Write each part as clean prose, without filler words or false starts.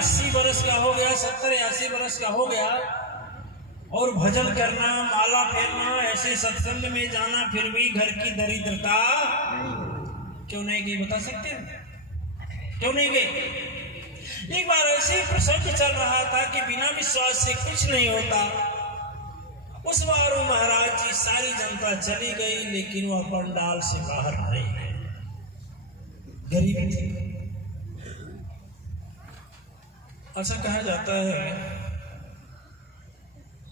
80 बरस का हो गया, 70 या 80 बरस का हो गया और भजन करना, माला फेरना, ऐसे सत्संग में जाना, फिर भी घर की दरिद्रता क्यों नहीं गई? बता सकते हैं क्यों नहीं गई? एक बार ऐसे प्रसंग चल रहा था कि बिना विश्वास से कुछ नहीं होता। उस बार वो महाराज जी सारी जनता चली गई, लेकिन वह पंडाल से बाहर नहीं गए, गरीब थे। ऐसा कहा जाता है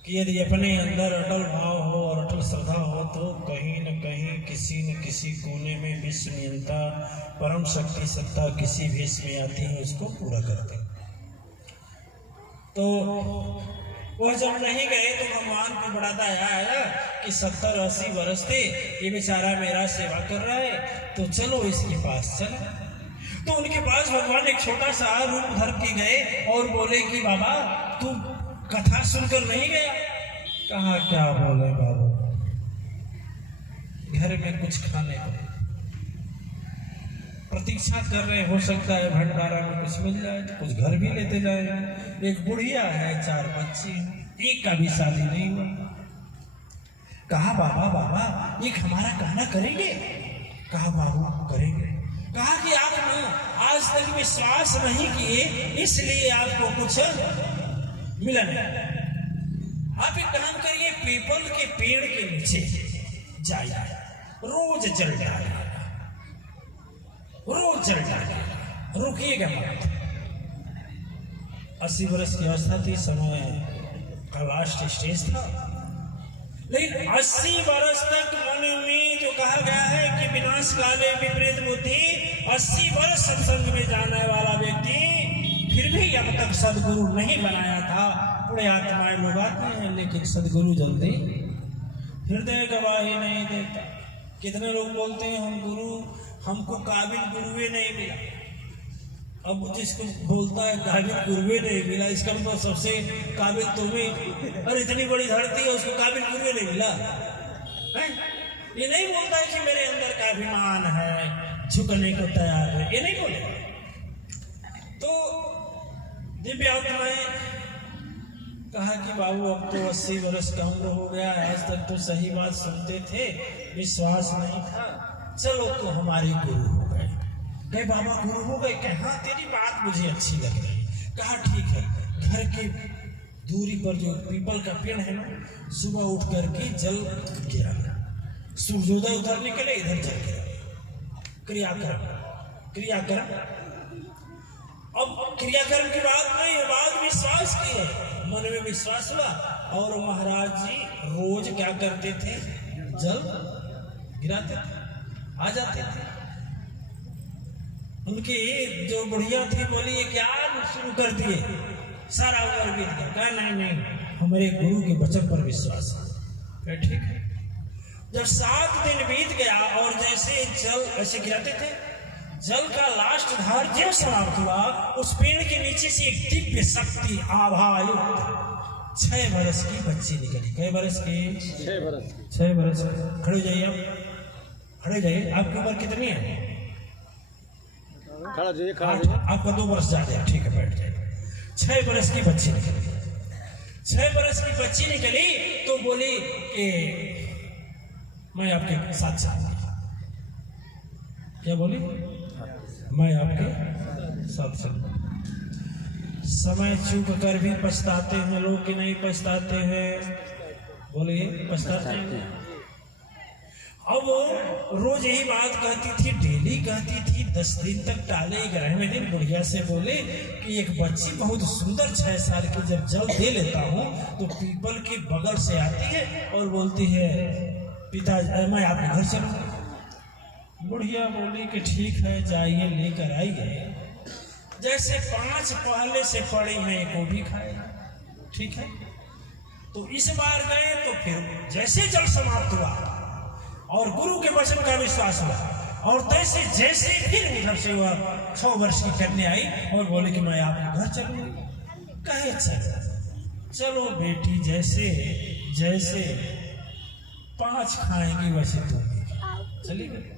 कि यदि अपने अंदर अटल भाव हो और अटल श्रद्धा हो तो कहीं न कहीं किसी न किसी कोने में विश्व नियंता परम शक्ति सत्ता किसी भेष में आती है, उसको पूरा करते। तो वह जब नहीं गए तो भगवान को बड़ा दया आया कि 70-80 वर्ष थे, ये बेचारा मेरा सेवा कर रहा है, तो चलो इसके पास चलो। तो उनके पास भगवान एक छोटा सा रूप धर के गए और बोले कि बाबा तू कथा सुनकर नहीं गया? कहा क्या बोले बाबू, घर में कुछ खाने को प्रतीक्षा कर रहे, हो सकता है भंडारा में कुछ मिल जाए तो कुछ घर भी लेते जाए। एक बुढ़िया है, 4 बच्चे, एक का भी शादी नहीं हुआ। कहा बाबा एक हमारा कहना करेंगे? कहा बाबू करेंगे। कहा कि आप आज तक विश्वास नहीं किए, इसलिए आपको कुछ मिला नहीं। आप एक काम करिए, पीपल के पेड़ के नीचे जाइए, रोज जल डालिए, रोज जल डालिए, रुकिएगा मत। 80 वर्ष की अवस्था थी, समय का लास्ट स्टेज था, लेकिन 80 वर्ष तक मन में जो कहा गया है कि विनाश काले विपरीत बुद्धि, 80 वर्ष सत्संग में जाने वाला व्यक्ति फिर भी अब तक सदगुरु नहीं बनाया था। पूरे आत्माएं लोग आते हैं, लेकिन सदगुरु जल्दी हृदय गवाही नहीं देता। कितने लोग बोलते हैं हम गुरु, हमको काबिल गुरुए नहीं मिला। अब जिसको बोलता है काबिल गुरुए नहीं मिला, इसका मतलब सबसे काबिल तुम्हें, और इतनी बड़ी धरती है उसको काबिल गुरुए नहीं मिला है? ये नहीं बोलता है कि मेरे अंदर का अभिमान है, झुकने को तैयार है, ये नहीं बोले। तो दिव्य आत्माएं कहा कि बाबू अब तो 80 वर्ष का उम्र हो गया, आज तक तो सही बात सुनते थे, विश्वास नहीं था, चलो तो हमारे गुरु हो गए। कहे बाबा गुरु हो गए? कहे हाँ, तेरी बात मुझे अच्छी लग रही। कहा ठीक है, घर की दूरी पर जो पीपल का पेड़ है ना, सुबह उठ करके जल गिराना, सूर्योदय उधर निकले, इधर जल गिरा, क्रियाकर्म। अब क्रियाकर्म की बात नहीं है, बात विश्वास की है। मन में विश्वास हुआ और महाराज जी रोज क्या करते थे? जल गिराते थे, आ जाते थे। उनकी जो बुढ़िया थी बोली ये क्या शुरू कर दिए, सारा उम्र बीत गया। कहा नहीं, हमारे गुरु के वचन पर विश्वास है। ठीक है। जब 7 दिन बीत गया और जैसे जल ऐसे गिराते थे, जल का लास्ट धार जब समाप्त हुआ, उस पेड़ के नीचे से एक दिव्य शक्ति आभायुक्त 6 वर्ष की बच्ची निकली। कई वर्ष की? 6 वर्ष। खड़े हो जाइए, आप खड़े जाइए। आपकी उम्र कितनी है? आपका 2 वर्ष ज्यादा है, ठीक है, बैठ जाइए। 6 वर्ष की बच्ची निकली। 6 वर्ष की बच्ची निकली तो बोली कि मैं आपके साथ चलूंगी। क्या बोली? मैं आपके साथ चलूंगा। समय चूक कर भी पछताते हैं लोग कि नहीं पछताते हैं? बोलिए, पछताते हैं। अब वो रोज यही बात कहती थी, डेली कहती थी। 10 दिन तक टाले, 11वें दिन बुढ़िया से बोले कि एक बच्ची बहुत सुंदर 6 साल की जब जल दे लेता हूँ तो पीपल के बगल से आती है और बोलती है पिता मैं आपके घर चलूंगा। बुढ़िया बोली कि ठीक है, जाइए लेकर आइए। जैसे 5 पहले से पड़ी हैं, एक वो भी खाएगा। ठीक है। तो इस बार गए तो फिर जैसे जल समाप्त हुआ और गुरु के वचन का विश्वास हुआ और तैसे जैसे फिर उधर से हुआ 6 वर्ष की कन्या आई और बोले कि मैं आपके घर चलूंगी। कहे चलो बेटी, जैसे जैसे 5 खाएंगी वैसे तुम भी चली गई।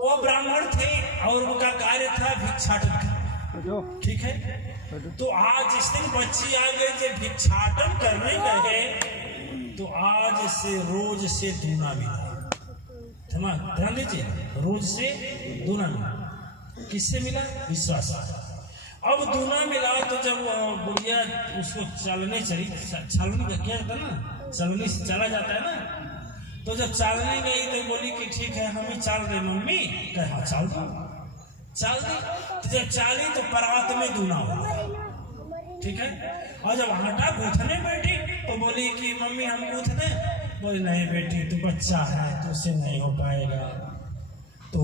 वो ब्राह्मण थे और उनका कार्य था भिक्षाटन का। ठीक है। तो आज इस दिन बच्ची आ गई जब भिक्षाटन करने गए, तो आज से रोज से दूना मिला। ध्यान दीजिए, रोज से दूना मिला। किससे मिला? विश्वास। अब दूना मिला तो जब बुढ़िया उसको चलने चली, छलनी का क्या था ना, चलनी से चला जाता है ना, तो जब चालने गई तो बोली कि ठीक है हम ही चाल रहे मम्मी। कहे हाँ चाल दो, चाल दी। तो जब चाली तो परात में दूना हुआ, ठीक है। और जब आटा गूंथने बैठी तो बोली कि मम्मी हम गूंथ दें। बोली नहीं बेटी तू बच्चा है तो उससे नहीं हो पाएगा, तो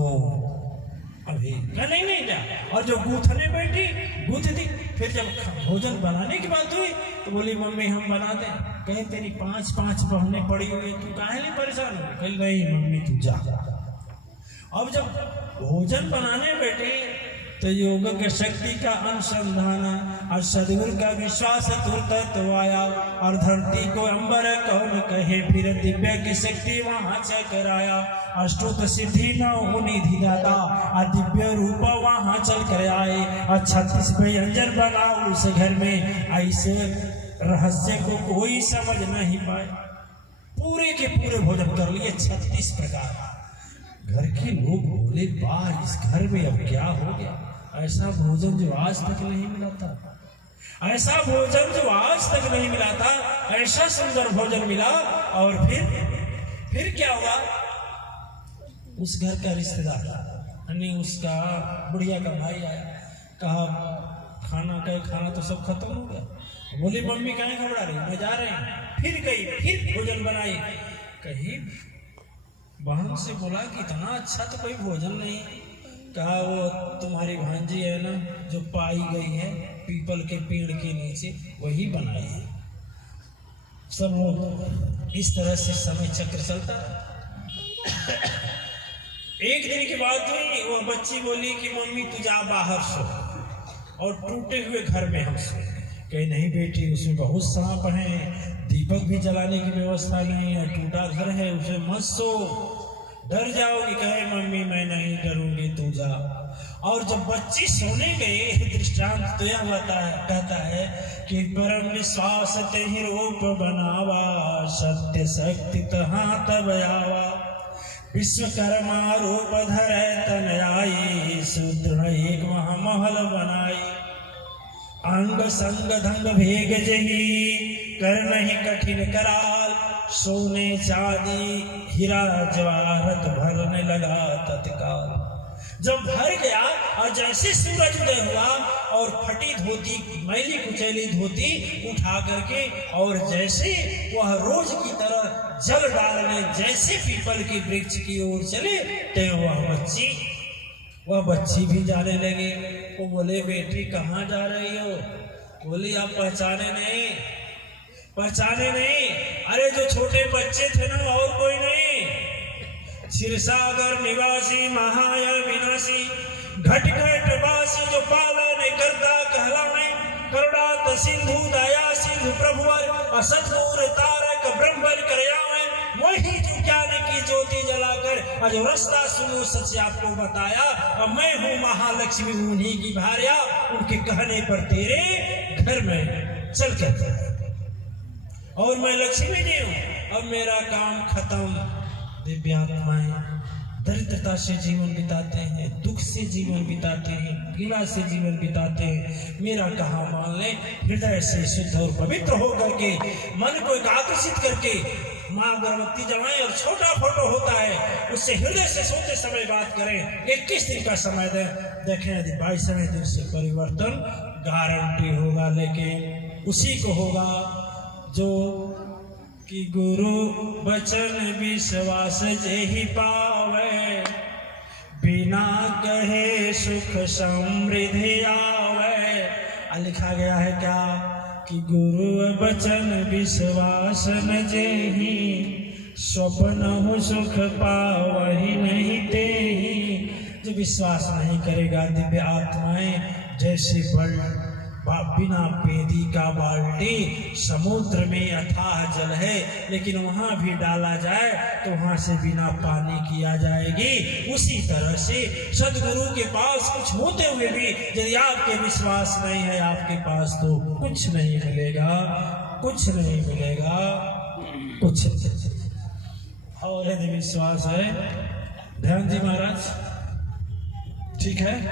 अभी नहीं जा। और जो गूंथने बैठी गूंथ दी। फिर जब भोजन बनाने की बात हुई तो बोली मम्मी हम बना दें। कहीं तेरी 5 बहनें पड़ी हुई, तू काहे नहीं परेशान हो? कहीं नहीं मम्मी तू जा। अब जब भोजन बनाने बैठे तो योग के शक्ति का अनुसंधान और सदगुरु का विश्वास तुरंत आया, और धरती को अंबर कौन कहे, फिर दिव्य की शक्ति वहां चकराया। अष्टोत सिद्धि नौ निधि दाता, और दिव्य रूप वहां चल कर आए, और 36 व्यंजन बना उस घर में, ऐसे रहस्य को कोई समझ नहीं पाए। पूरे के पूरे भोजन कर लिए 36 प्रकार। घर के लोग बोले वाह इस घर में अब क्या हो गया, ऐसा भोजन जो आज तक नहीं मिला था, ऐसा भोजन जो आज तक नहीं मिला था, ऐसा सुंदर भोजन मिला। और फिर क्या हुआ? उस घर का रिश्तेदार यानी उसका बुढ़िया का भाई आया, कहा खाना तो सब खत्म हो गया। बोली मम्मी कहीं घबरा रही, मैं जा रही हूँ। फिर गई, फिर भोजन बनाई। कहीं बहन से बोला कि इतना अच्छा तो कोई भोजन नहीं। कहा वो तुम्हारी भांजी है ना जो पाई गई है पीपल के पेड़ के नीचे, वही बनाई है। सब लोग इस तरह से समय चक्र चलता। एक दिन की बात हुई, वो बच्ची बोली कि मम्मी तू जा बाहर सो, और टूटे हुए घर में हम सो। कहीं नहीं बेटी उसमें बहुत सांप है, दीपक भी जलाने की व्यवस्था नहीं है, टूटा घर है, उसे मत सो, डर जाओगी। कहे मम्मी मैं नहीं डरूंगी तू जा। और जब बच्ची सोने गई, दृष्टांत तो यह कहता है कि परम विश्वास ते ही रूप बनावा, सत्य शक्ति तहाँ तब आवा, विश्वकर्मा रूप धरे तन आई, सुदृढ़ एक महामहल बनाई, अंग संग धंग भेग जही, कर नहीं कठिन कराल, सोने चांदी हीरा जवाहरत भरने लगा तत्काल। जब भर गया और जैसे सूरज उदय हुआ, और फटी धोती मैली कुचैली धोती उठा करके, और जैसे वह रोज की तरह जल डालने जैसे पीपल के वृक्ष की ओर चले, तो वह बच्ची भी जाने लगी। वो बोले बेटी कहाँ जा रही हो? बोली आप पहचाने नहीं। अरे जो छोटे बच्चे थे ना और कोई नहीं, क्षीरसागर निवासी महाय विनाशी, घट वासी जो पालन करता कहलावे, करुणा सिंधु दया सिंधु प्रभुवर, असदूर तारक ब्रह्मर करयावे, वही जो ज्ञान की ज्योति जलाकर आज रास्ता सुनो सच आपको बताया। अब मैं हूँ महालक्ष्मी उन्हीं की भार्या, उनके कहने पर तेरे घर में चल कर, और मैं लक्ष्मी जी हूँ। अब मेरा काम खत्म। दिव्यात्माएं दरिद्रता से जीवन बिताते हैं, दुख से जीवन बिताते हैं, पीड़ा से जीवन बिताते हैं। मेरा कहा मान ले, हृदय से शुद्ध और पवित्र होकर के मन को आकर्षित करके माँ अगरबत्ती जलाएं, और छोटा फोटो होता है उससे हृदय से सोते समय बात करें। 21 दिन का समय दें, देखें यदि 22वें दिन से परिवर्तन गारंटी होगा। लेकिन उसी को होगा जो कि गुरु बचन विश्वास जेहि पावे, बिना कहे सुख समृद्धि आवे। लिखा गया है क्या कि गुरु बचन विश्वास न जेहि, स्वप्न हो सुख पावहि नहीं तेहि। जो विश्वास नहीं करेगा, दिव्य आत्माएं जैसे बिना पेदी का बाल्टी, समुद्र में अथाह जल है, लेकिन वहां भी डाला जाए तो वहां से बिना पानी की आ जाएगी। उसी तरह से सदगुरु के पास कुछ होते हुए भी यदि आपके विश्वास नहीं है आपके पास, तो कुछ नहीं मिलेगा, कुछ नहीं मिलेगा, कुछ। और यदि विश्वास है, ध्यान जी महाराज, ठीक है।